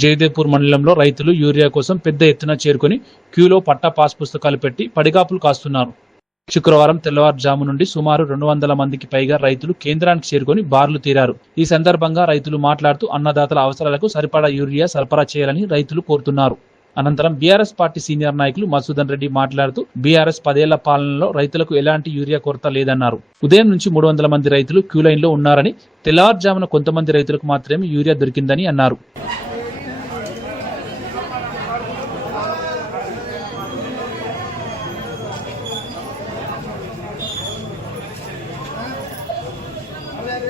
జయదేవ్పూర్ మండలంలో రైతులు యూరియా కోసం పెద్ద ఎత్తున చేరుకొని క్యూలో పట్టా పాస్ పుస్తకాలు పెట్టి పడిగాపులు కాస్తున్నారు. శుక్రవారం తెల్లవారుజాము నుండి సుమారు రెండు వందల మందికి పైగా రైతులు కేంద్రానికి చేరుకొని బార్లు తీరారు. ఈ సందర్భంగా రైతులు మాట్లాడుతూ అన్నదాతల అవసరాలకు సరిపడా యూరియా సరఫరా చేయాలని రైతులు కోరుతున్నారు. అనంతరం బీఆర్ఎస్ పార్టీ సీనియర్ నాయకులు మసూదన్ రెడ్డి మాట్లాడుతూ బీఆర్ఎస్ పదేళ్ళ పాలనలో రైతులకు ఎలాంటి యూరియా కొరత లేదన్నారు. ఉదయం నుంచి మూడు వందల మంది రైతులు క్యూ లైన్లో ఉన్నారని తెల్లవారుజామున కొంతమంది రైతులకు మాత్రమే యూరియా దొరికిందని అన్నారు.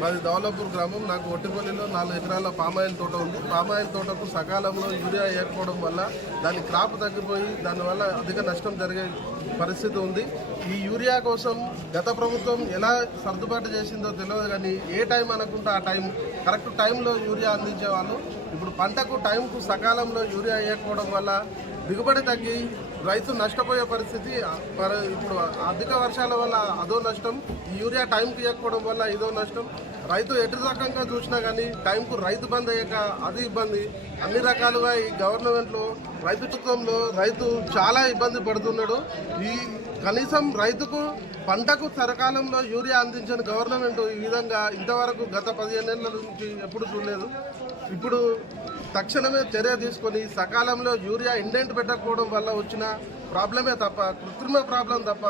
మాది దౌలాపూర్ గ్రామం. నాకు ఒట్టిపల్లిలో నాలుగు ఎకరాల పామాయిల్ తోట ఉంది. పామాయిల్ తోటకు సకాలంలో యూరియా వేయకపోవడం వల్ల దాని క్రాప్ తగ్గిపోయి దానివల్ల అధిక నష్టం జరిగే పరిస్థితి ఉంది. ఈ యూరియా కోసం గత ప్రభుత్వం ఎలా సర్దుబాటు చేసిందో తెలియదు కానీ ఏ టైం అనుకుంటే ఆ టైం కరెక్ట్ టైంలో యూరియా అందించేవాళ్ళు. ఇప్పుడు పంటకు టైంకు సకాలంలో యూరియా వేయకపోవడం వల్ల దిగుబడి తగ్గి రైతు నష్టపోయే పరిస్థితి ఇప్పుడు అధిక వర్షాల వల్ల అదో నష్టం ఈ యూరియా టైంకి ఇవ్వకపోవడం వల్ల ఇదో నష్టం. రైతు ఎటు రకంగా చూసినా కానీ టైంకు రైతు బంద్ అయ్యాక అది ఇబ్బంది. అన్ని రకాలుగా ఈ గవర్నమెంట్లో రైతు చుక్కంలో రైతు చాలా ఇబ్బంది పడుతున్నాడు. ఈ కనీసం రైతుకు పంటకు సరకాలంలో యూరియా అందించిన గవర్నమెంట్ ఈ విధంగా ఇంతవరకు గత పదిహేను ఏళ్ళ నుంచి ఎప్పుడు చూడలేదు. ఇప్పుడు తక్షణమే చర్య తీసుకొని సకాలంలో యూరియా ఇండెంట్ పెట్టకపోవడం వల్ల వచ్చిన ప్రాబ్లమే తప్ప కృత్రిమ ప్రాబ్లం తప్ప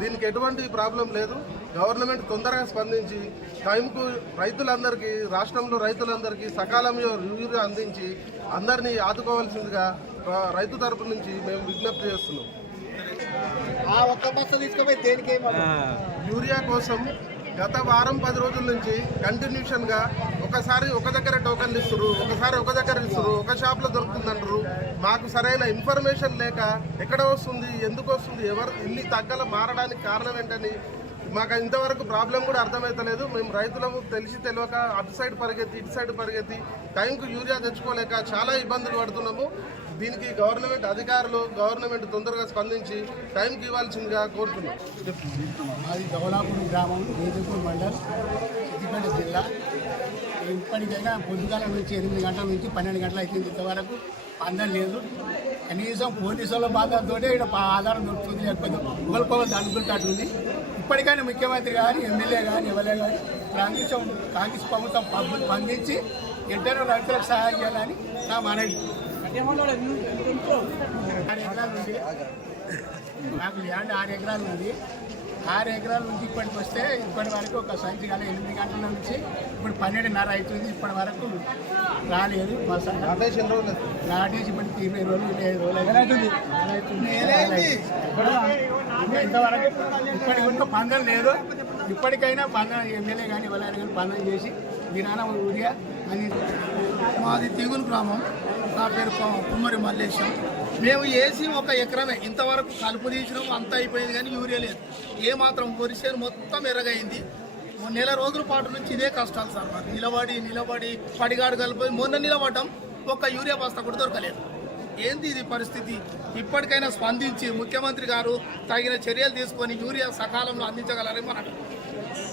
దీనికి ఎటువంటి ప్రాబ్లం లేదు. గవర్నమెంట్ తొందరగా స్పందించి టైంకు రైతులందరికీ రాష్ట్రంలో రైతులందరికీ సకాలంలో యూరియా అందించి అందరినీ ఆదుకోవాల్సిందిగా రైతు తరపు నుంచి మేము విజ్ఞప్తి చేస్తున్నాం. ఆ ఒక్క బస్సు తీసుకుపోయి దేనికి యూరియా కోసం గత వారం పది రోజుల నుంచి కంటిన్యూషన్గా ఒకసారి ఒక దగ్గర టోకన్లు ఇస్తారు ఒకసారి ఒక దగ్గర ఇస్తారు ఒక షాప్లో దొరుకుతుందంటారు. మాకు సరైన ఇన్ఫర్మేషన్ లేక ఎక్కడ వస్తుంది ఎందుకు వస్తుంది ఎవరు ఇన్ని తగ్గల మారడానికి కారణం ఏంటని మాకు ఇంతవరకు ప్రాబ్లం కూడా అర్థమవుతలేదు మేము రైతులము తెలిసి తెలియక అటు సైడ్ పరిగెత్తి ఇటు సైడ్ పరిగెత్తి టైంకు యూరియా తెచ్చుకోలేక చాలా ఇబ్బందులు పడుతున్నాము. దీనికి గవర్నమెంట్ అధికారులు గవర్నమెంట్ తొందరగా స్పందించి టైంకి ఇవ్వాల్సిందిగా కోరుతున్నాం. అది దౌలాపూర్ గ్రామం మండల్ సిద్దిపేట జిల్లా. ఇప్పటికైనా పొద్దుగాల నుంచి ఎనిమిది గంటల నుంచి పన్నెండు గంటల అయిపోయింది ఇంతవరకు అందం లేదు కనీసం పోలీసుల వాళ్ళ ఇక్కడ ఆధారం దొరుకుతుంది. లేకపోతే ఒకరికొకరు అనుకుంటుంది ఇప్పటికైనా ముఖ్యమంత్రి కానీ ఎమ్మెల్యే కానీ ఎవరే కానీ కాంగ్రెస్ కాంగ్రెస్ ప్రభుత్వం స్పందించి ఎంటనే రైతులకు సహాయం చేయాలని నా మనవి. నాకు ల్యాండ్ ఆరు ఎకరాలు ఉంది. ఆరు ఎకరాల నుంచి ఇప్పటికి వస్తే ఇప్పటి వరకు ఒక సంచి కాలే ఎనిమిది గంటల నుంచి ఇప్పుడు పన్నెండున్నర అవుతుంది. ఇప్పటి వరకు రాలేదు. మా సార్ నాటేసి ఇప్పటికి ఇరవై రోజులు ఇరవై రోజులు ఇంతవరకు ఇప్పటికి ఇంకా పందం లేదు. ఇప్పటికైనా పందం ఎమ్మెల్యే కానీ ఎవరైనా కానీ పందం చేసి దినాన ఊరియా అని మాది తీగులు గ్రామం. నా పేరు కుమ్మరి మల్లేశం. మేము వేసి ఒక ఎకరమే. ఇంతవరకు కలుపు తీసినాం అంత అయిపోయింది కానీ యూరియా లేదు. ఏ మాత్రం వరిసేను మొత్తం ఎరగైంది నెల రోజుల పాటు నుంచి ఇదే కష్టాలు సార్ మాకు. నిలబడి నిలబడి పడిగాడు కలిపి మొన్న నిలబడటం ఒక్క యూరియా బస్తా కూడా దొరకలేదు. ఏంది ఇది పరిస్థితి? ఇప్పటికైనా స్పందించి ముఖ్యమంత్రి గారు తగిన చర్యలు తీసుకొని యూరియా సకాలంలో అందించగలరని మనకు